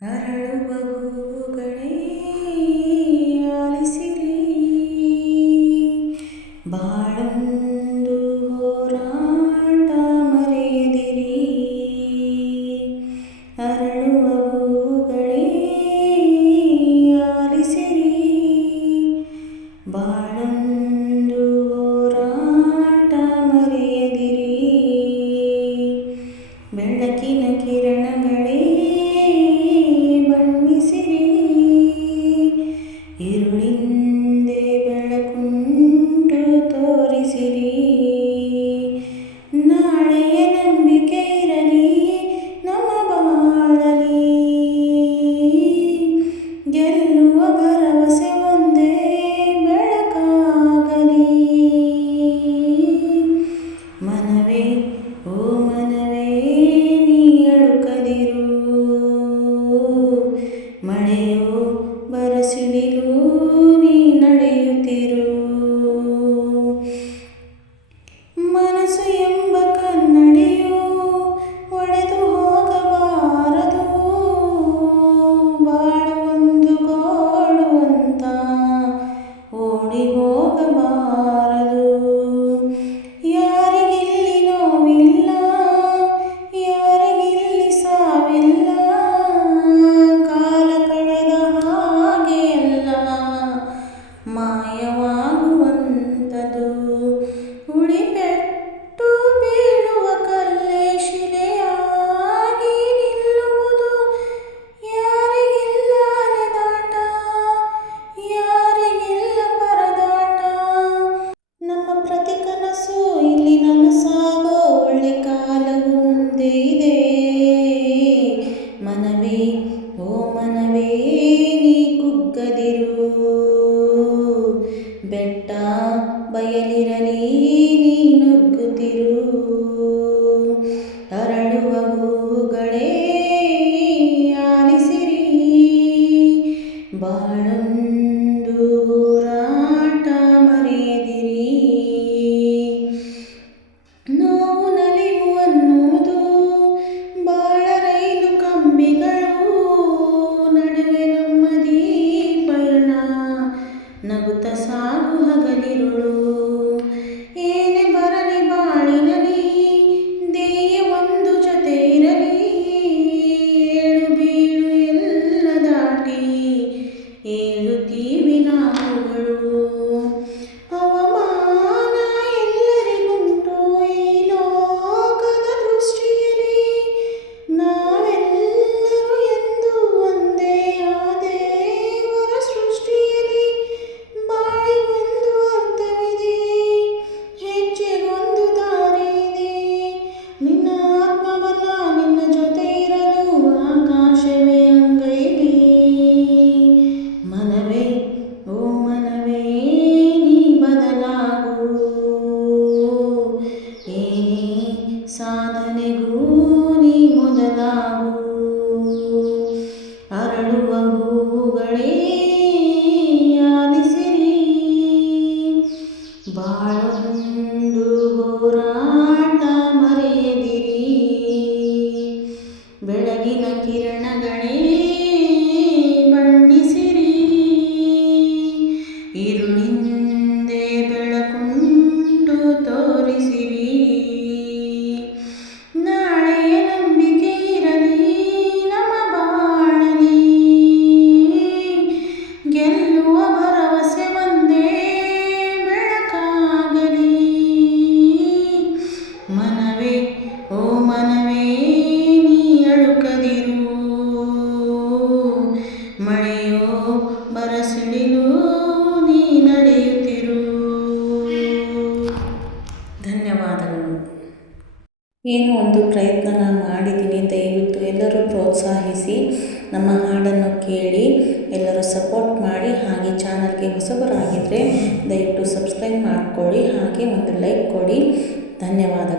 ಅರಳುವ ಹೂಗಳೇ ಆಲಿಸಿರಿ. ಬಾಳು ಮಳೆಯೋ ಬರಸಿಡಿಲು ನೀ ನಡೆಯುತ್ತಿರು. ಮನಸ್ಸು ಎಂಬ ಕನ್ನಡಿಯು ಒಡೆದು ಹೋಗಬಾರದು. ಬಾಳು ಒಂದು ಗೋಳು ಅಂತ ಓಡಿ ಅರಳುವ ಏನು ಒಂದು ಪ್ರಯತ್ನ ನಾನು ಮಾಡಿದ್ದೀನಿ, ದಯವಿಟ್ಟು ಎಲ್ಲರೂ ಪ್ರೋತ್ಸಾಹಿಸಿ ನಮ್ಮ ಹಾಡನ್ನು ಕೇಳಿ, ಎಲ್ಲರೂ ಸಪೋರ್ಟ್ ಮಾಡಿ, ಹಾಗೆ ಚಾನಲ್ಗೆ ಹೊಸಬರಾಗಿದ್ದರೆ ದಯವಿಟ್ಟು ಸಬ್ಸ್ಕ್ರೈಬ್ ಮಾಡಿಕೊಳ್ಳಿ, ಹಾಗೆ ಒಂದು ಲೈಕ್ ಕೊಡಿ. ಧನ್ಯವಾದಗಳು.